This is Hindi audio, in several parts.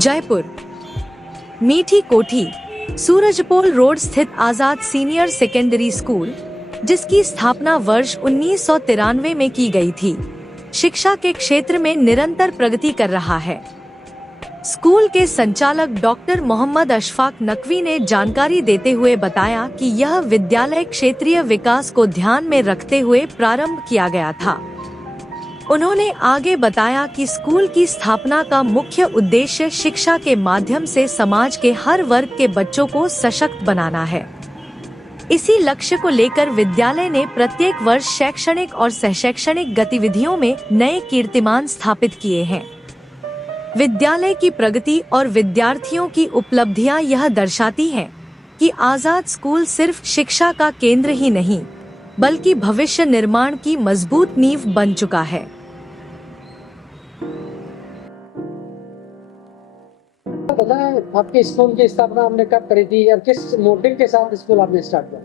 जयपुर मीठी कोठी सूरजपोल रोड स्थित आजाद सीनियर सेकेंडरी स्कूल, जिसकी स्थापना वर्ष 1993 में की गई थी, शिक्षा के क्षेत्र में निरंतर प्रगति कर रहा है। स्कूल के संचालक डॉक्टर मोहम्मद अशफाक नकवी ने जानकारी देते हुए बताया कि यह विद्यालय क्षेत्रीय विकास को ध्यान में रखते हुए प्रारंभ किया गया था। उन्होंने आगे बताया कि स्कूल की स्थापना का मुख्य उद्देश्य शिक्षा के माध्यम से समाज के हर वर्ग के बच्चों को सशक्त बनाना है। इसी लक्ष्य को लेकर विद्यालय ने प्रत्येक वर्ष शैक्षणिक और सहशैक्षणिक गतिविधियों में नए कीर्तिमान स्थापित किए हैं। विद्यालय की प्रगति और विद्यार्थियों की उपलब्धियां यह दर्शाती हैं कि आजाद स्कूल सिर्फ शिक्षा का केंद्र ही नहीं, बल्कि भविष्य निर्माण की मजबूत नींव बन चुका है। बताएं, आपके स्कूल की स्थापना आपने कब करी थी और किस मोटिव के साथ स्कूल आपने स्टार्ट किया?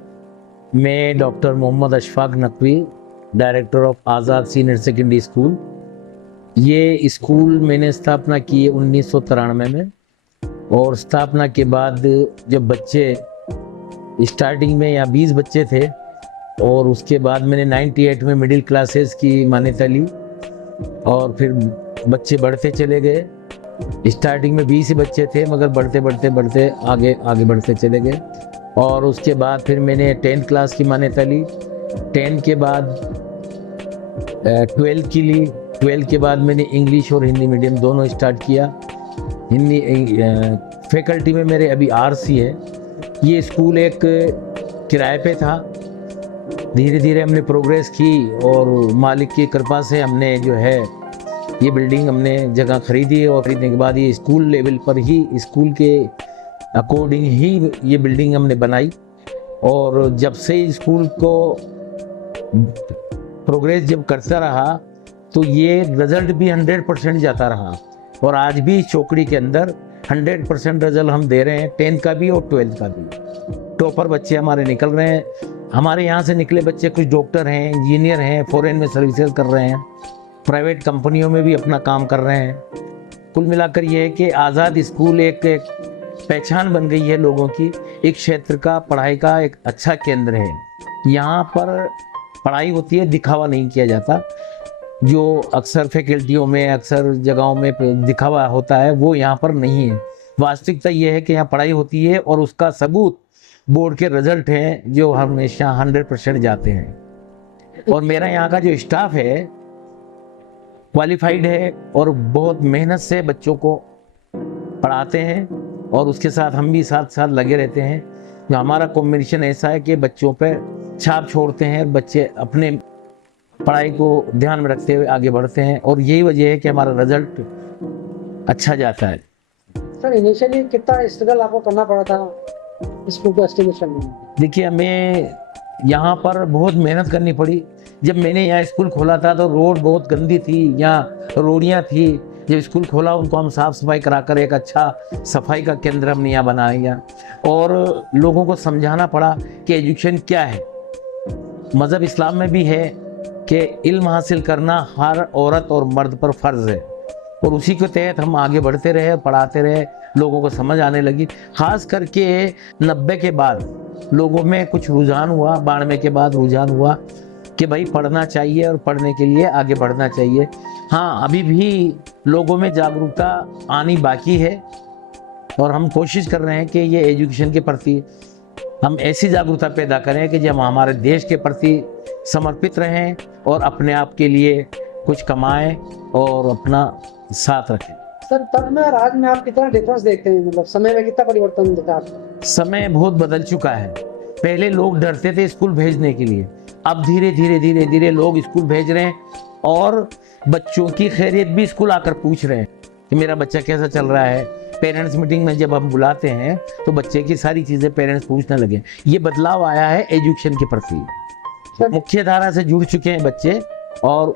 मैं doctor Mohammad Ashfaq Naqvi, director of Azad senior secondary school. ये स्कूल मैंने स्थापना की 1993 में, और स्थापना के बाद जब बच्चे स्टार्टिंग में यहाँ 20 बच्चे थे, और उसके बाद मैंने 98 में मिडिल क्लासेस की मान्यता ली, और फिर बच्चे बढ़ते चले गए। स्टार्टिंग में 20 ही बच्चे थे, मगर बढ़ते बढ़ते बढ़ते आगे बढ़ते चले गए। और उसके बाद फिर मैंने 10th क्लास की मान्यता ली। 10 के बाद 12 की ली। 12 के बाद मैंने इंग्लिश और हिंदी मीडियम दोनों स्टार्ट किया। हिंदी फैकल्टी में मेरे अभी RC है। ये स्कूल एक किराए पे था। धीरे धीरे हमने प्रोग्रेस की, और मालिक की कृपा से हमने जो है ये बिल्डिंग हमने जगह खरीदी, और खरीदने के बाद ये स्कूल लेवल पर ही स्कूल के अकॉर्डिंग ही ये बिल्डिंग हमने बनाई। और जब से स्कूल को प्रोग्रेस जब करता रहा, तो ये रिजल्ट भी 100% जाता रहा, और आज भी चौकड़ी के अंदर 100% रिजल्ट हम दे रहे हैं, 10th का भी और 12th का भी। टॉपर बच्चे हमारे निकल रहे हैं। हमारे यहाँ से निकले बच्चे कुछ डॉक्टर हैं, इंजीनियर हैं, फॉरेन में सर्विसेज कर रहे हैं, प्राइवेट कंपनियों में भी अपना काम कर रहे हैं। कुल मिलाकर ये है कि आज़ाद स्कूल एक पहचान बन गई है लोगों की। एक क्षेत्र का पढ़ाई का एक अच्छा केंद्र है। यहाँ पर पढ़ाई होती है, दिखावा नहीं किया जाता। जो अक्सर फैकल्टियों में, अक्सर जगहों में दिखावा होता है, वो यहाँ पर नहीं है। वास्तविकता ये है कि यहाँ पढ़ाई होती है, और उसका सबूत बोर्ड के रिजल्ट हैं, जो हमेशा 100% जाते हैं। और मेरा यहाँ का जो स्टाफ है क्वालिफाइड है, और बहुत मेहनत से बच्चों को पढ़ाते हैं, और उसके साथ हम भी साथ साथ लगे रहते हैं। जो हमारा कॉम्बिनेशन ऐसा है कि बच्चों पर छाप छोड़ते हैं, बच्चे अपने पढ़ाई को ध्यान में रखते हुए आगे बढ़ते हैं, और यही वजह है कि हमारा रिजल्ट अच्छा जाता है। सर, इनिशियली कितना स्ट्रगल आपको करना पड़ा था स्कूल को एस्टेब्लिश करने में? देखिए, हमें यहाँ पर बहुत मेहनत करनी पड़ी। जब मैंने यहाँ स्कूल खोला था तो रोड बहुत गंदी थी, यहाँ रोडियाँ थी। जब स्कूल खोला, उनको हम साफ़ सफाई कराकर एक अच्छा सफाई का केंद्र हमने यहाँ बनाया, और लोगों को समझाना पड़ा कि एजुकेशन क्या है। मज़हब इस्लाम में भी है कि इल्म हासिल करना हर औरत और मर्द पर फ़र्ज़ है, और उसी के तहत हम आगे बढ़ते रहे, पढ़ाते रहे। लोगों को समझ आने लगी। ख़ास करके 90 के बाद लोगों में कुछ रुझान हुआ, 92 के बाद रुझान हुआ कि भाई पढ़ना चाहिए, और पढ़ने के लिए आगे बढ़ना चाहिए। हाँ, अभी भी लोगों में जागरूकता आनी बाकी है, और हम कोशिश कर रहे हैं कि ये एजुकेशन के प्रति हम ऐसी जागरूकता पैदा करें कि जब हमारे देश के प्रति समर्पित रहें, और अपने आप के लिए कुछ कमाएं, और अपना साथ रखें। सर, तब में और आज में आप कितना डिफरेंस देखते हैं? मतलब समय में कितना परिवर्तन दिखा आपको? समय बहुत बदल चुका है। पहले लोग डरते थे स्कूल भेजने के लिए, अब धीरे धीरे लोग स्कूल भेज रहे हैं, और बच्चों की खैरियत भी स्कूल आकर पूछ रहे हैं कि मेरा बच्चा कैसा चल रहा है। पेरेंट्स मीटिंग में जब हम बुलाते हैं, तो बच्चे की सारी चीज़ें पेरेंट्स पूछने लगे। ये बदलाव आया है एजुकेशन के प्रति। मुख्य धारा से जुड़ चुके हैं बच्चे, और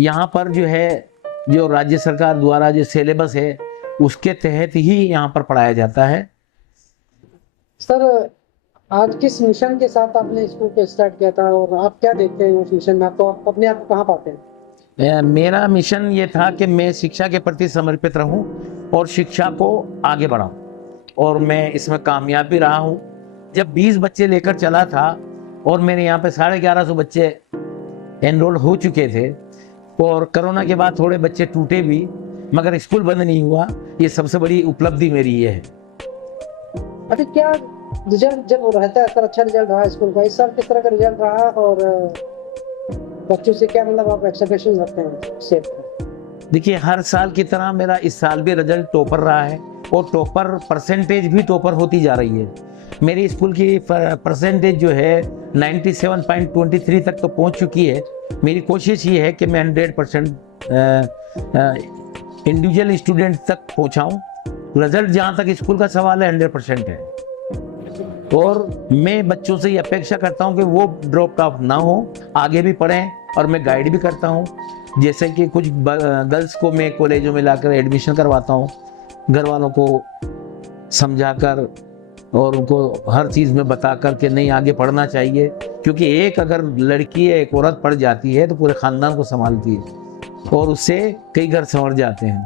यहाँ पर जो है, जो राज्य सरकार द्वारा जो सिलेबस है, उसके तहत ही यहाँ पर पढ़ाया जाता है। सर, आज किस मिशन के साथ आपने स्कूल को स्टार्ट किया था, और आप क्या देखते हैं उस मिशन में? आप तो अपने आप को कहाँ पाते हैं? मेरा मिशन ये था कि मैं शिक्षा के प्रति समर्पित रहूं, और शिक्षा को आगे बढ़ाऊं, और मैं इसमें कामयाब भी रहा हूं। जब 20 बच्चे लेकर चला था और मेरे यहाँ पे 1150 बच्चे एनरोल हो चुके थे, और कोरोना के बाद थोड़े बच्चे टूटे भी, मगर स्कूल बंद नहीं हुआ। ये सबसे बड़ी उपलब्धि मेरी ये है। अभी क्या रिजल्ट जब रहता है, अगर अच्छा रिजल्ट रहा स्कूल का, इस साल किस तरह का रिजल्ट रहा और बच्चों से क्या मतलब आप एक्सपेक्टेशन रखते हैं से? देखिए, हर साल की तरह मेरा इस साल भी रिजल्ट टॉपर रहा है, और टॉपर परसेंटेज भी टॉपर होती जा रही है। मेरी स्कूल की परसेंटेज जो है 97.23 तक तो पहुंच चुकी है। मेरी कोशिश ये है कि मैं 100% इंडिविजुअल स्टूडेंट तक पहुंचाऊं। रिजल्ट जहां तक स्कूल का सवाल है 100% है, और मैं बच्चों से ये अपेक्षा करता हूं कि वो ड्रॉप आउट ना हो, आगे भी पढ़ें, और मैं गाइड भी करता हूं। जैसे कि कुछ गर्ल्स को मैं कॉलेजों में लाकर एडमिशन करवाता हूं, घर वालों को समझाकर और उनको हर चीज़ में बताकर कि नहीं, आगे पढ़ना चाहिए, क्योंकि एक अगर लड़की है, एक औरत पढ़ जाती है तो पूरे खानदान को संभालती है, और उससे कई घर संवर जाते हैं।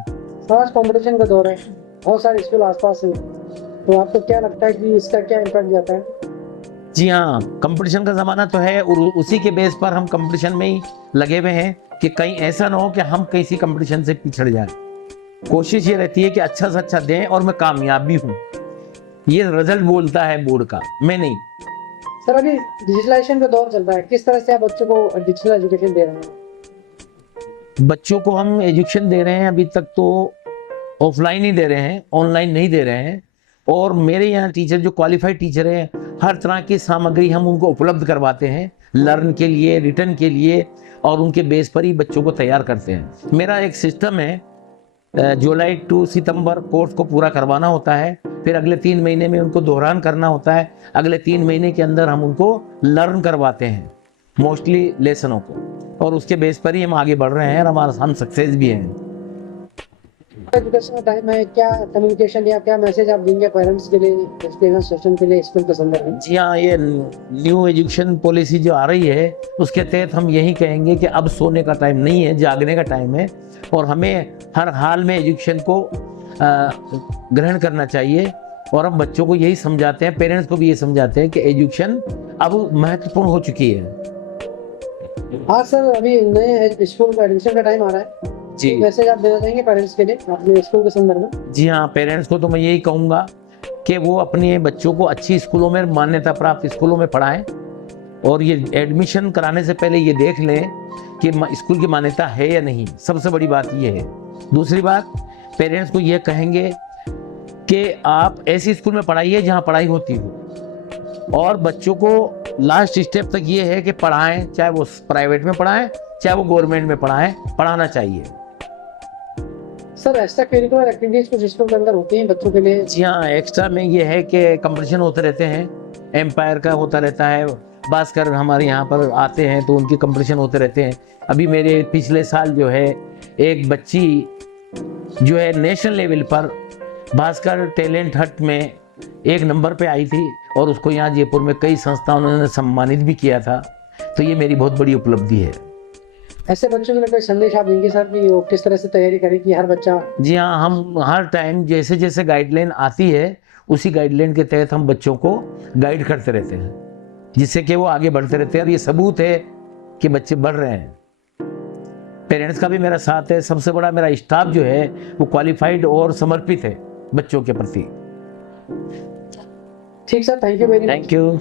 आज कंपटीशन का दौर है, बहुत सारे स्कूल आसपास हैं, तो आपको क्या लगता है कि इसका क्या इम्पैक्ट जाता है? जी हाँ, कंपटीशन का ज़माना तो है, और उसी के बेस पर हम कंपटीशन में ही लगे हुए हैं कि कहीं ऐसा ना हो कि हम किसी कंपटीशन से पिछड़ जाए। कोशिश ये रहती है कि अच्छा से अच्छा दें, और मैं कामयाब भी हूँ। ये रिजल्ट बोलता है बोर्ड का, मैं नहीं। सर, अभी डिजिटलाइजेशन का दौर चल रहा है, किस तरह से आप बच्चों को डिजिटल एजुकेशन दे रहे हैं? बच्चों को हम एजुकेशन दे रहे हैं, अभी तक तो ऑफलाइन ही दे रहे हैं, ऑनलाइन नहीं दे रहे हैं। और मेरे यहाँ टीचर जो क्वालिफाइड टीचर हैं, हर तरह की सामग्री हम उनको उपलब्ध करवाते हैं, लर्न के लिए, रिटर्न के लिए, और उनके बेस पर ही बच्चों को तैयार करते हैं। मेरा एक सिस्टम है, जुलाई टू सितंबर कोर्स को पूरा करवाना होता है, फिर अगले 3 महीने में उनको दोहरान करना होता है, अगले 3 महीने के अंदर हम उनको लर्न करवाते हैं मोस्टली लेसनों को, और उसके बेस पर ही हम आगे बढ़ रहे हैं, और हम सक्सेस भी हैं। एजुकेशन का टाइम है, क्या कम्युनिकेशन या क्या मैसेज आप देंगे पेरेंट्स के लिए, पेरेंट्स सेशन के लिए स्कूल के संदर्भ में? जी हाँ, ये न्यू एजुकेशन पॉलिसी जो आ रही है, उसके तहत हम यही कहेंगे कि अब सोने का टाइम नहीं है, जागने का टाइम है, और हमें हर हाल में एजुकेशन को ग्रहण करना चाहिए। और हम बच्चों को यही समझाते हैं, पेरेंट्स को भी ये समझाते हैं कि एजुकेशन अब महत्वपूर्ण हो चुकी है। हाँ सर, अभी नए स्कूल का एडमिशन का टाइम आ रहा है जी, मैसेज आप देना चाहेंगे पेरेंट्स के लिए अपने स्कूल के संदर्भ में? जी हाँ, पेरेंट्स को तो मैं यही कहूँगा कि वो अपने बच्चों को अच्छी स्कूलों में, मान्यता प्राप्त स्कूलों में पढ़ाएं, और ये एडमिशन कराने से पहले ये देख लें कि स्कूल की मान्यता है या नहीं। सबसे बड़ी बात ये है। दूसरी बात, पेरेंट्स को ये कहेंगे कि आप ऐसी स्कूल में पढ़ाइए जहाँ पढ़ाई होती हो, और बच्चों को लास्ट स्टेप तक ये है कि पढ़ाएं, चाहे वो प्राइवेट में पढ़ाएं, चाहे वो गवर्नमेंट में पढ़ाएं, पढ़ाना चाहिए। सर, एक्स्ट्रा करिकुलर एक्टिविटीज कुछ स्कूल के अंदर होती हैं बच्चों के लिए? जी हाँ, एक्स्ट्रा में ये है कि कंपटीशन होते रहते हैं, एम्पायर का होता रहता है, भास्कर हमारे यहाँ पर आते हैं तो उनकी कंपटीशन होते रहते हैं। अभी मेरे पिछले साल जो है एक बच्ची जो है नेशनल लेवल पर भास्कर टैलेंट हट में 1 नंबर पे आई थी, और उसको यहाँ जयपुर में कई संस्थाओं ने सम्मानित भी किया था। तो ये मेरी बहुत बड़ी उपलब्धि है। ऐसे बच्चों के लिए कोई संदेश आप इनके साथ भी, वो किस तरह से तैयारी करें कि हर बच्चा? जी हाँ, हम हर टाइम जैसे जैसे गाइडलाइन आती है, उसी गाइडलाइन के तहत हम बच्चों को गाइड करते रहते हैं, जिससे कि वो आगे बढ़ते रहते हैं, और ये सबूत है कि बच्चे बढ़ रहे हैं। पेरेंट्स का भी मेरा साथ है। सबसे बड़ा मेरा स्टाफ जो है वो क्वालिफाइड और समर्पित है बच्चों के प्रति। ठीक sir, thank you very much. Thank you.